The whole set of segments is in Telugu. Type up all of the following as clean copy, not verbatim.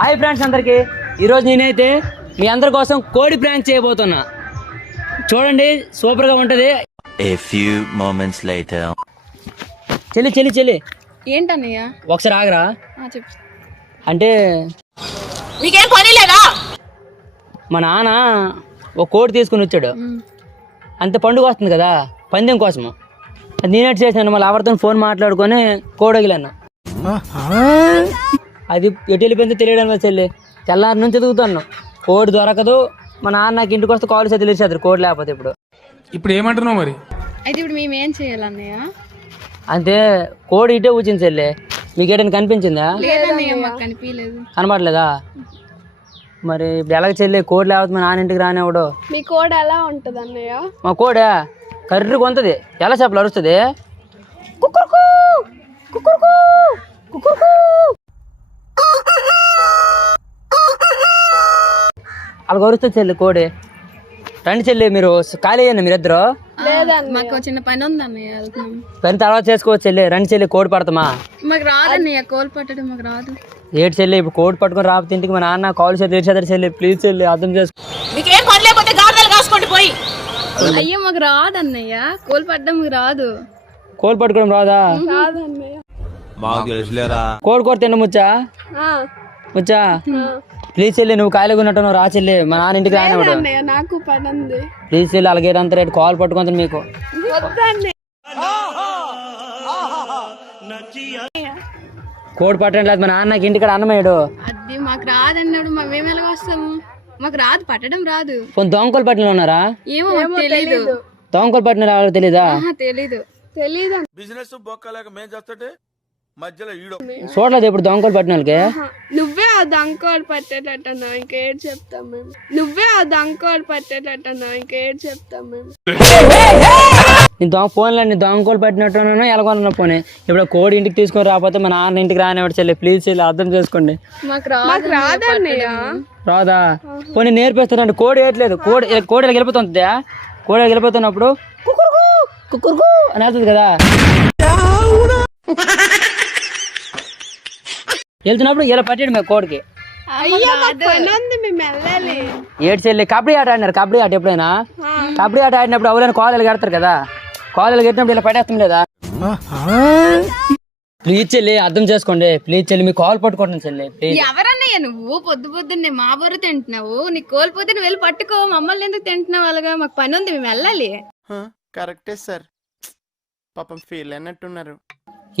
హాయ్ ఫ్రెండ్స్ అందరికి ఈరోజు నేనైతే మీ అందరి కోసం కోడి ప్రాంక్ చేయబోతున్నా. చూడండి సూపర్ గా ఉంటది. A few moments later. చెల్లి ఏంటన్నయ్య ఒకసారి ఆగరా. చెప్పు. అంటే మీకేం పని లేదా? మా నాన్న ఒక కోడి తీసుకుని వచ్చాడు. అంత పండుగ వస్తుంది కదా పందెం కోసము. అది నేనే చేసాను. మళ్ళీ ఎవరితో ఫోన్ మాట్లాడుకొని కోడగిలన్న. అది ఎటు వెళ్ళిపోయిందో తెలియడం చెల్లి. తెల్లారి నుంచి ఎదుగుతాను కోడి దొరకదు. మా నాన్న నాకు ఇంటికి వస్తే కాల్ చేసి తెలిసేది కోడి లేకపోతే. ఇప్పుడు ఏమంటున్నావు మరి? అయితే ఇప్పుడు మేము ఏం చేయాలన్నయ్య? అంతే కోడి ఇటే కూర్చుంది చెల్లి. మీకు ఏదైనా కనిపించిందా? లేదన్నయ్య, మాకు కనిపించలేదు. కనబడలేదా? మరి ఇప్పుడు ఎలాగ చెల్లి కోడి లేకపోతే మా నాన్న ఇంటికి రానివ్వడు. మీ కోడ్ ఎలా ఉంటది అన్నయ్య? మా కోడే కర్రీ కొంతది. ఎలా చేపలు అరుస్తుంది. అలా అరుస్తుంది చెల్లి కోడి. రండి చెల్లి మీరు ఖాళీ అయ్యండి మీరిద్దరు. మాకు చిన్న పని ఉంది అన్నయ్య, వెళ్తున్నాం. పని తర్వాత చేసుకోవచ్చు చెల్లి. రండి చెల్లి కోడి పడతామా? మాకు రాదన్నయ్య, కోల్ పట్టడం మాకు రాదు. ఏడు చెల్లి ఇప్పుడు కోడి పట్టుకొని రాకపోతే ఇంటికి మా నాన్న కాల్ చేసి తెలిసేదారు చెల్లి. ప్లీజ్ చెల్లి అర్థం చేసుకో. మీకేం పని లేకపోతే గాడిదలు కాసుకోండి పోయి. అయ్యో మాకు రాదన్నయ్య, కోల్ పట్టడం రాదు. కోడి పట్టుకోవడం రాదా? కాదన్నయ్య. కోడి కూర తినముచ్చా? ముచ్చా? ప్లీజ్ చెల్లి నువ్వు ఖాళీగా ఉన్నట్టు నువ్వు రా చెల్లి. మా నాన్న ఇంటికి రానివాడు. అన్నయ్య నాకు పని ఉంది. ప్లీజ్ చెల్లి అలాగే అంత రేటు కాల్ పట్టుకుంటాను మీకు. వద్దన్నయ్య. కోడి పట్టడం లేదు. మా నాన్నకి ఇంటికాడ అన్నమయ్యాడు. అది మాకు రాదన్నాడు. మేము ఎలా వస్తాము? మాకు రాదు, పట్టడం రాదు. దొంగకోలు పట్టిన ఉన్నారా? ఏమో తెలీదు. దొంగకోలు పట్టిన రావాలో తెలీదా? తెలీదు. బిజినెస్ బొక్కలేక మేం చేస్తుంటే మధ్యలో ఈడో చూడలేదు ఇప్పుడు దొంగకోలు పట్టిన వాళ్ళకి. నువ్వే ఆ దంకోడు పట్టేటట్టున్నా ఇంకేడు చెప్తాం మేము. నువ్వే ఆ దంకోడు పట్టేటట్టున్నా ఇంకేడు చెప్తాం మేము. నేను ఫోన్లో నీ దొంగకోలు పట్టినట్టున్నాను ఎలాగొన్నా పోనీ. ఇప్పుడు కోడి ఇంటికి తీసుకొని రాకపోతే మా నాన్న ఇంటికి రానివాడు చెల్లి. ప్లీజ్ చెల్లి అర్థం చేసుకోండి. మాకు రాదన్నయ్య. రాదా? పోనీ నేర్పిస్తానండి. కోడి వేయట్లేదు. కోడి వెళ్ళిపోతుంది. కోడి వెళ్ళిపోతున్నప్పుడు కుక్కురుకు అని వెళ్తుంది కదా. వెళ్తున్నప్పుడు ఇలా పట్టాడు మేము కోడికి. ఏడు చెల్లి కబడ్డీ ఆట ఆడినారు. కబడ్డీ ఆట ఎప్పుడైనా కబడ్డీ ఆట ఆడినప్పుడు ఎవరైనా కాలేజీలు కడతారు కదా. కాలేజీలు కట్టినప్పుడు ఇలా పట్టేస్తాం లేదా? ప్లీజ్ చెల్లి అర్థం చేసుకోండి. ప్లీజ్ చెల్లి మీ కాల్ పట్టుకోండి చెల్లి. ప్లీజ్. ఎవరన్నయ్య నువ్వు పొద్దున్నే మా బొర్ర తింటున్నావు? నీకు కోల్పోతే నువ్వు వెళ్ళి పట్టుకో. మమ్మల్ని ఎందుకు తింటున్నావు అలాగా? మాకు పని ఉంది, మేము వెళ్ళాలి. కరెక్టే సార్. పాపం ఫీల్ అన్నట్టున్నారు.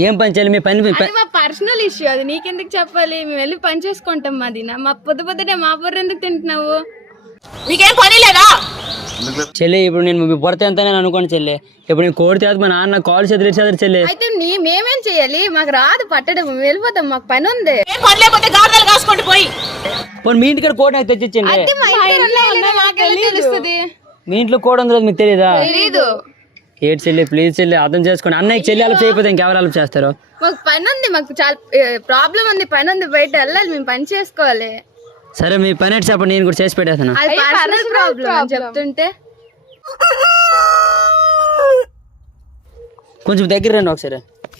ఏం పని చెల్లి? మీ పని అది మా పర్సనల్ ఇష్యూ. అది నీకెందుకు చెప్పాలి? మేము వెళ్ళి పని చేసుకుంటాం. మాది మా పొద్దునే మా బొర్ర ఎందుకు తింటున్నావు? మీకేం పని లేదా? చెల్లి ఇప్పుడు నేను మీ బొరత ఎంత అనుకోండి చెల్లి. ఇప్పుడు నేను కోడి చేత మా నాన్న కాల్ చేద్దరు చెల్లి. అయితే మేమేం చెయ్యాలి? మాకు రాదు పట్టడం. మేము వెళ్ళిపోతాం, మాకు పని ఉంది. పని లేకపోతే గాడిదలు కాసుకోండి పోయి. మీ ఇంటికి కోడి నాకు తెచ్చిచ్చండి. తెలుస్తుంది. మీ ఇంట్లో కోడి ఉంది మీకు తెలియదా? తెలీదు. ఏడు చెల్లి ప్లీజ్ చెల్లి అర్థం చేసుకోండి. అన్నయ్య చెల్లి అలా చేయకపోతే ఇంకెవరు అలా చేస్తారు? మాకు పని ఉంది, మాకు చాలా ప్రాబ్లం ఉంది, పని ఉంది, బయట వెళ్ళాలి, మేము పని చేసుకోవాలి. సరే మీ పని ఏంటి చెప్పండి, నేను కూడా చేసి పెట్టేస్తాను. అది పర్సనల్ ప్రాబ్లం అని చెప్తుంటే. కొంచెం దగ్గర రండి ఒకసారి.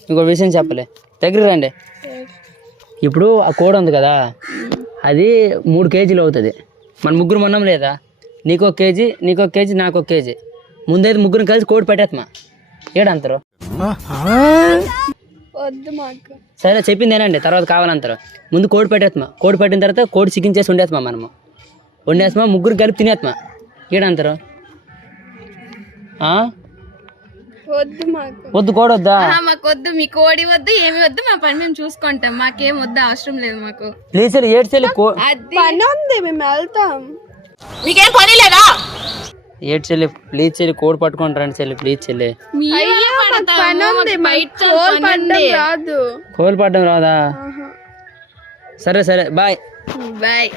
ఇంకో విషయం చెప్పలే. దగ్గర రండి. ఇప్పుడు ఆ కోడి ఉంది కదా, అది 3 కేజీలు అవుతుంది. మన ముగ్గురు మొన్నం లేదా? నీకు 1 కేజీ, నీకు 1 కేజీ, నాకు 1 కేజీ. ముందైతే ముగ్గురు కలిసి కోడి పెట్టేస్తామా? ఏడంటారు? వద్దు మాకు. సరే చెప్పింది ఏనండి, తర్వాత కావాలంటారు. ముందు కోడి పెట్టేస్తామా? కోడి పెట్టిన తర్వాత కోడి చికెన్ చేసి వండేస్తామా? మనము వండేస్తామా? ముగ్గురు కలిపి తినేస్తామా? ఏడంటారు? వద్దు మాకు. వద్దు కోడి వద్దా? మాకు వద్దు, మీ కోడి వద్దు, ఏమి వద్దు. మా పని మేము చూసుకుంటాం. మాకేం వద్దు, అవసరం లేదు మాకు. ప్లీజ్ ఏడు చెల్లి పని ఉంది, మేము వెళ్తాం. మీకేం పని లేదా? ఏడు చెల్లి ప్లీజ్ చెల్లి కోడి పట్టుకొని రండి చెల్లి. ప్లీజ్ చెల్లి రాదు. కోడి పట్టడం రాదా? సరే సరే బాయ్. బాయ్.